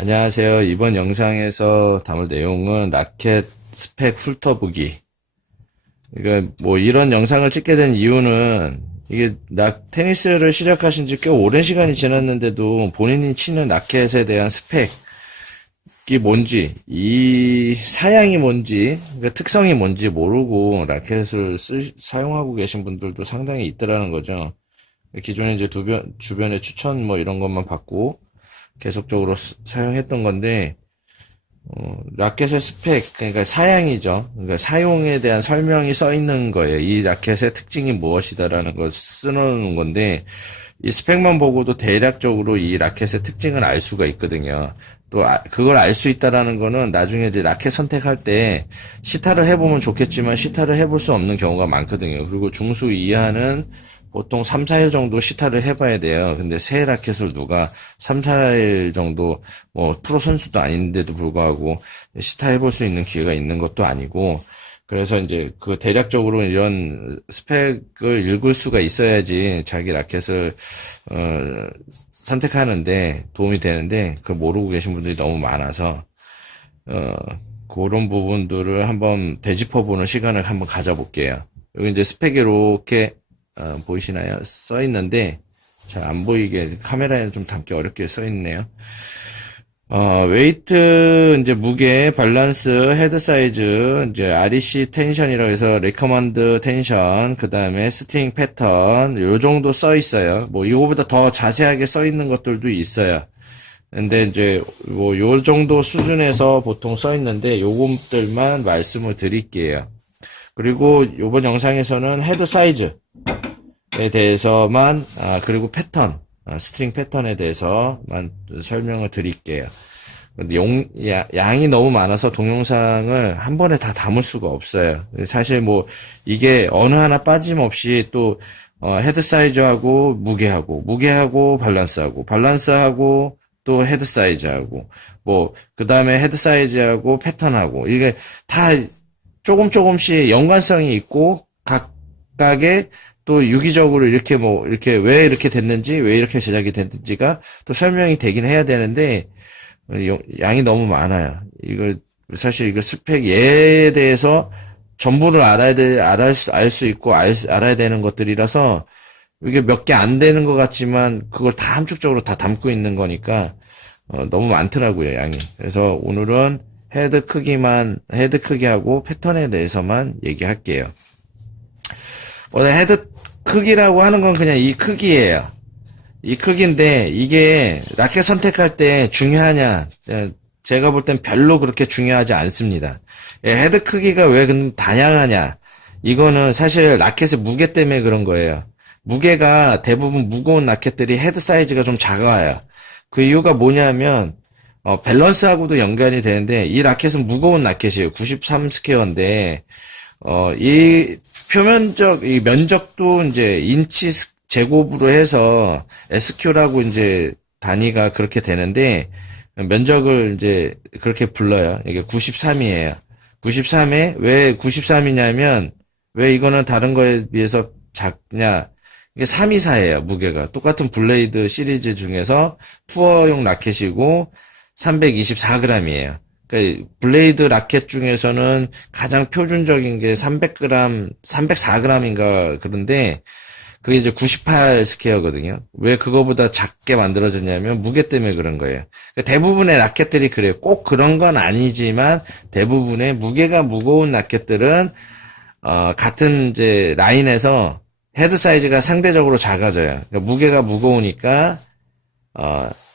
안녕하세요. 이번 영상에서 담을 내용은 라켓 스펙 훑어보기. 그러니까 뭐 이런 영상을 찍게 된 이유는 이게 테니스를 시작하신 지 꽤 오랜 시간이 지났는데도 본인이 치는 라켓에 대한 스펙이 뭔지, 이 사양이 뭔지, 그러니까 특성이 뭔지 모르고 라켓을 사용하고 계신 분들도 상당히 있더라는 거죠. 기존에 이제 주변에 추천 뭐 이런 것만 받고 계속적으로 사용했던 건데, 라켓의 스펙, 그러니까 사양이죠. 그러니까 사용에 대한 설명이 써 있는 거예요. 이 라켓의 특징이 무엇이다라는 걸 써놓은 건데, 이 스펙만 보고도 대략적으로 이 라켓의 특징을 알 수가 있거든요. 또 그걸 알 수 있다라는 거는 나중에 이제 라켓 선택할 때 시타를 해보면 좋겠지만 시타를 해볼 수 없는 경우가 많거든요. 그리고 중수 이하는 보통 3, 4일 정도 시타를 해봐야 돼요. 근데 새 라켓을 누가 3, 4일 정도 뭐 프로 선수도 아닌데도 불구하고 시타 해볼 수 있는 기회가 있는 것도 아니고, 그래서 이제 그 대략적으로 이런 스펙을 읽을 수가 있어야지 자기 라켓을 선택하는데 도움이 되는데, 그걸 모르고 계신 분들이 너무 많아서 그런 부분들을 한번 되짚어보는 시간을 한번 가져볼게요. 여기 이제 스펙이 이렇게 보이시나요? 써 있는데 잘 안 보이게 카메라에 좀 담기 어렵게 써 있네요. 웨이트, 이제 무게, 밸런스, 헤드 사이즈, 이제 REC 텐션이라고 해서 레커먼드 텐션, 그 다음에 스팅 패턴, 요 정도 써 있어요. 뭐, 이거보다 더 자세하게 써 있는 것들도 있어요. 근데 이제, 뭐, 요 정도 수준에서 보통 써 있는데, 요것들만 말씀을 드릴게요. 그리고 요번 영상에서는 헤드 사이즈에 대해서만, 그리고 패턴, 스트링 패턴에 대해서만 설명을 드릴게요. 양이 너무 많아서 동영상을 한 번에 다 담을 수가 없어요. 사실 뭐 이게 어느 하나 빠짐없이 또 헤드 사이즈하고 무게하고 밸런스하고 또 헤드 사이즈하고 뭐 그 다음에 헤드 사이즈하고 패턴하고 이게 다 조금씩 연관성이 있고 각각의 또 유기적으로 이렇게 뭐 이렇게 왜 이렇게 됐는지 왜 이렇게 제작이 됐는지가 또 설명이 되긴 해야 되는데 양이 너무 많아요. 이거 사실 이거 스펙 얘에 대해서 전부를 알 수 있고 알아야 되는 것들이라서 이게 몇 개 안 되는 것 같지만 그걸 다 함축적으로 다 담고 있는 거니까 너무 많더라고요, 양이. 그래서 오늘은 헤드 크기하고 패턴에 대해서만 얘기할게요. 오늘 헤드 크기라고 하는 건 그냥 이 크기예요. 이 크기인데 이게 라켓 선택할 때 중요하냐? 제가 볼 땐 별로 그렇게 중요하지 않습니다. 헤드 크기가 왜 다양하냐? 이거는 사실 라켓의 무게 때문에 그런 거예요. 무게가 대부분 무거운 라켓들이 헤드 사이즈가 좀 작아요. 그 이유가 뭐냐면 밸런스하고도 연관이 되는데 이 라켓은 무거운 라켓이에요. 93 스퀘어인데 이 이 면적도 이제 인치 제곱으로 해서 SQ라고 이제 단위가 그렇게 되는데 면적을 이제 그렇게 불러요. 이게 93이에요. 93에 왜 93이냐면 왜 이거는 다른 거에 비해서 작냐? 이게 324예요, 무게가. 똑같은 블레이드 시리즈 중에서 투어용 라켓이고 324g이에요. 그러니까 블레이드 라켓 중에서는 가장 표준적인 게 300g, 304g인가 그런데 그게 이제 98 스퀘어거든요. 왜 그거보다 작게 만들어졌냐면 무게 때문에 그런 거예요. 그러니까 대부분의 라켓들이 그래요. 꼭 그런 건 아니지만 대부분의 무게가 무거운 라켓들은 같은 이제 라인에서 헤드 사이즈가 상대적으로 작아져요. 그러니까 무게가 무거우니까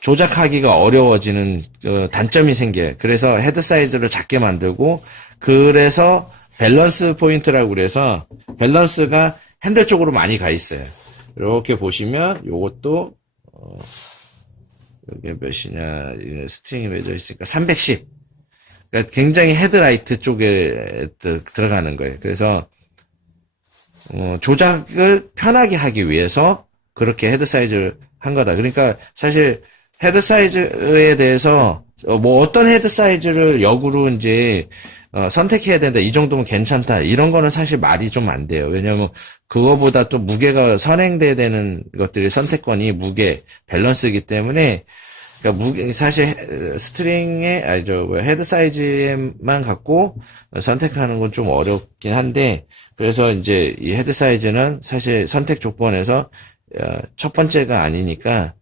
조작하기가 어려워지는 단점이 생겨요. 그래서 헤드 사이즈를 작게 만들고, 그래서 밸런스 포인트라고 그래서 밸런스가 핸들 쪽으로 많이 가 있어요. 이렇게 보시면 요것도 여기 몇이냐, 스트링이 맺어 있으니까 310. 그러니까 굉장히 헤드라이트 쪽에 들어가는 거예요. 그래서 조작을 편하게 하기 위해서 그렇게 헤드 사이즈를 한 거다. 그러니까 사실 헤드 사이즈에 대해서 뭐 어떤 헤드 사이즈를 역으로 이제 선택해야 된다. 이 정도면 괜찮다. 이런 거는 사실 말이 좀 안 돼요. 왜냐면 그거보다 또 무게가 선행돼야 되는 것들이 선택권이 무게, 밸런스이기 때문에 그러니까 사실 스트링의 헤드 사이즈만 갖고 선택하는 건 좀 어렵긴 한데, 그래서 이제 이 헤드 사이즈는 사실 선택 조건에서 첫 번째가 아니니까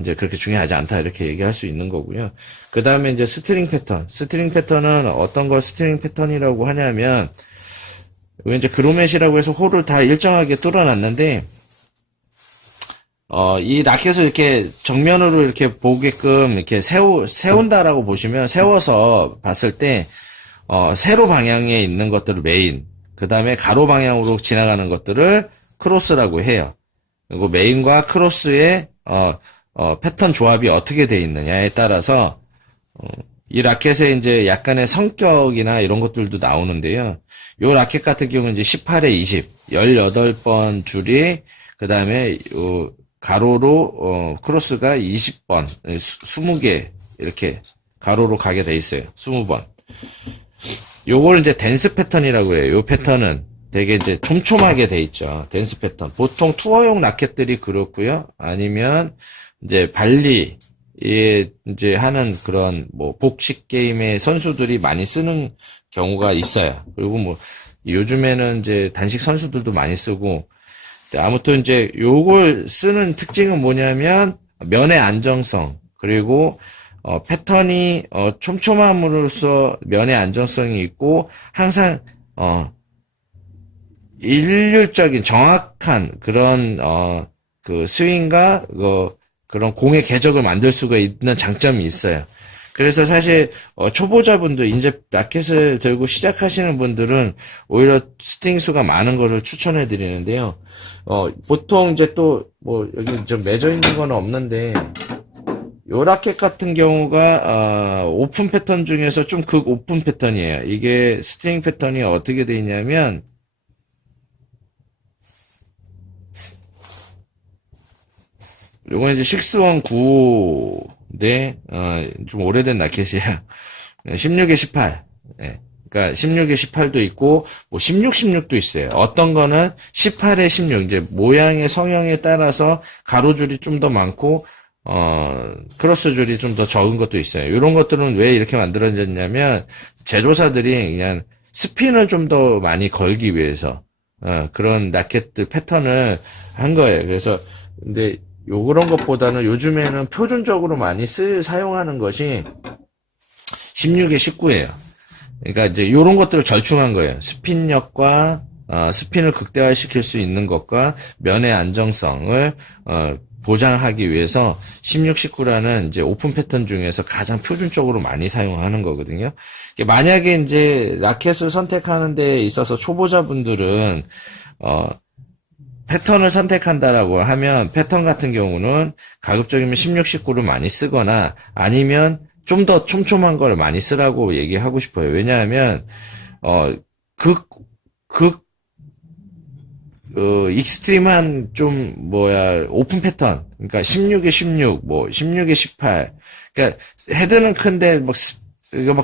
이제 그렇게 중요하지 않다 이렇게 얘기할 수 있는 거고요. 그 다음에 이제 스트링 패턴은 어떤 걸 스트링 패턴이라고 하냐면, 이제 그로멧이라고 해서 홀을 다 일정하게 뚫어놨는데, 이 라켓을 이렇게 정면으로 이렇게 보게끔 이렇게 세운다라고 보시면, 세워서 봤을 때, 세로 방향에 있는 것들을 메인, 그 다음에 가로 방향으로 지나가는 것들을 크로스라고 해요. 그리고 메인과 크로스의, 패턴 조합이 어떻게 돼 있느냐에 따라서, 이 라켓의 이제 약간의 성격이나 이런 것들도 나오는데요. 요 라켓 같은 경우는 이제 18에 20, 18번 줄이, 그 다음에, 가로로, 크로스가 20번, 20개, 이렇게, 가로로 가게 돼 있어요. 20번. 요걸 이제 댄스 패턴이라고 해요. 요 패턴은 되게 이제 촘촘하게 돼 있죠. 댄스 패턴. 보통 투어용 라켓들이 그렇고요. 아니면, 이제 발리, 이제 하는 그런 뭐 복식 게임의 선수들이 많이 쓰는 경우가 있어요. 그리고 뭐 요즘에는 이제 단식 선수들도 많이 쓰고, 아무튼 이제 요걸 쓰는 특징은 뭐냐면 면의 안정성, 그리고 패턴이 촘촘함으로써 면의 안정성이 있고, 항상 일률적인 정확한 그런 그 스윙과 그런 공의 궤적을 만들 수가 있는 장점이 있어요. 그래서 사실 초보자분들, 이제 라켓을 들고 시작하시는 분들은 오히려 스팅 수가 많은 거를 추천해 드리는데요. 보통 이제 또 뭐 여기 좀 맺어 있는 건 없는데, 요 라켓 같은 경우가 오픈 패턴 중에서 좀 극 오픈 패턴이에요. 이게 스트링 패턴이 어떻게 돼 있냐면, 요건 이제 6195인데, 좀 오래된 라켓이야. 16에 18. 예. 그러니까 16에 18도 있고, 뭐 16, 16도 있어요. 어떤 거는 18에 16, 이제 모양의 성형에 따라서 가로줄이 좀 더 많고, 크로스 줄이 좀 더 적은 것도 있어요. 이런 것들은 왜 이렇게 만들어졌냐면, 제조사들이 그냥 스핀을 좀 더 많이 걸기 위해서, 그런 라켓들 패턴을 한 거예요. 그래서, 근데, 그런 것보다는 요즘에는 표준적으로 많이 사용하는 것이 16에 19예요. 그러니까 이제 요런 것들을 절충한 거예요. 스핀력과, 스핀을 극대화시킬 수 있는 것과 면의 안정성을, 보장하기 위해서 16, 19라는 이제 오픈 패턴 중에서 가장 표준적으로 많이 사용하는 거거든요. 만약에 이제 라켓을 선택하는 데 있어서 초보자분들은, 패턴을 선택한다라고 하면, 패턴 같은 경우는 가급적이면 16, 19를 많이 쓰거나, 아니면 좀 더 촘촘한 걸 많이 쓰라고 얘기하고 싶어요. 왜냐하면, 익스트림한 오픈 패턴. 그러니까 16에 16, 16에 18. 그러니까 헤드는 큰데 막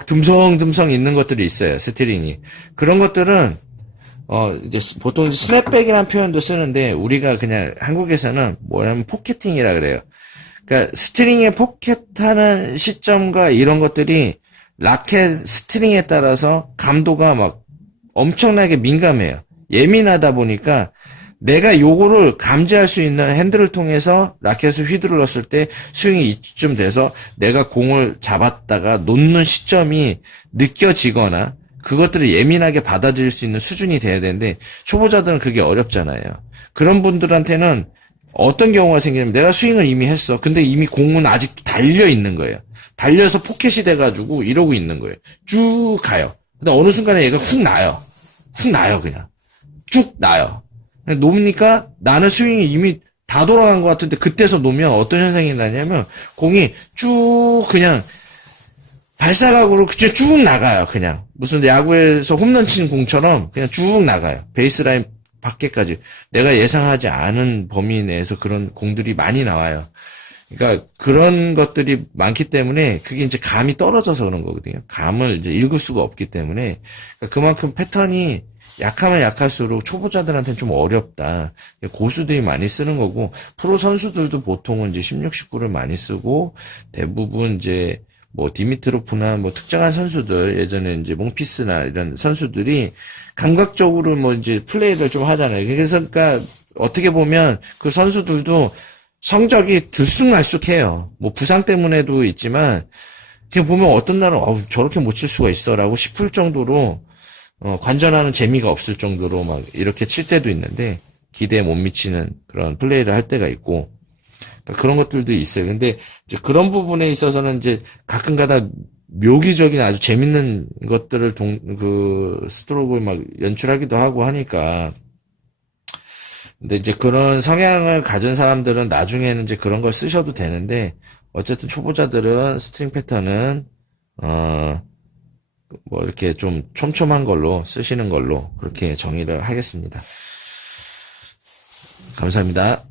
듬성듬성 있는 것들이 있어요. 스트링이. 그런 것들은, 이제 보통 스냅백이라는 표현도 쓰는데, 우리가 그냥 한국에서는 뭐냐면 포켓팅이라 그래요. 그러니까 스트링에 포켓하는 시점과 이런 것들이 라켓 스트링에 따라서 감도가 막 엄청나게 민감해요. 예민하다 보니까 내가 요거를 감지할 수 있는 핸들을 통해서 라켓을 휘둘렀을 때 스윙이 이쯤 돼서 내가 공을 잡았다가 놓는 시점이 느껴지거나 그것들을 예민하게 받아들일 수 있는 수준이 돼야 되는데, 초보자들은 그게 어렵잖아요. 그런 분들한테는 어떤 경우가 생기냐면, 내가 스윙을 이미 했어. 근데 이미 공은 아직 달려 있는 거예요. 달려서 포켓이 돼가지고 이러고 있는 거예요. 쭉 가요. 근데 어느 순간에 얘가 훅 나요. 훅 나요, 그냥. 쭉 나요. 놓으니까 나는 스윙이 이미 다 돌아간 것 같은데, 그때서 놓으면 어떤 현상이 나냐면, 공이 쭉 그냥 발사각으로 쭉 나가요, 그냥. 무슨 야구에서 홈런 치는 공처럼 그냥 쭉 나가요. 베이스라인 밖에까지. 내가 예상하지 않은 범위 내에서 그런 공들이 많이 나와요. 그러니까 그런 것들이 많기 때문에 그게 이제 감이 떨어져서 그런 거거든요. 감을 이제 읽을 수가 없기 때문에. 그러니까 그만큼 패턴이 약하면 약할수록 초보자들한테는 좀 어렵다. 고수들이 많이 쓰는 거고, 프로 선수들도 보통은 이제 16, 19를 많이 쓰고, 대부분 이제 뭐 디미트로프나 뭐 특정한 선수들, 예전에 이제 몽피스나 이런 선수들이 감각적으로 뭐 이제 플레이를 좀 하잖아요. 그래서 그러니까 어떻게 보면 그 선수들도 성적이 들쑥날쑥해요. 뭐 부상 때문에도 있지만, 그냥 보면 어떤 날은 저렇게 못 칠 수가 있어라고 싶을 정도로 관전하는 재미가 없을 정도로 막 이렇게 칠 때도 있는데 기대에 못 미치는 그런 플레이를 할 때가 있고 그러니까 그런 것들도 있어요. 근데 이제 그런 부분에 있어서는 이제 가끔가다 묘기적인 아주 재밌는 것들을 스트로크를 막 연출하기도 하고 하니까 근데 이제 그런 성향을 가진 사람들은 나중에는 이제 그런 걸 쓰셔도 되는데 어쨌든 초보자들은 스트링 패턴은 뭐 이렇게 좀 촘촘한 걸로 쓰시는 걸로 그렇게 정의를 하겠습니다. 감사합니다.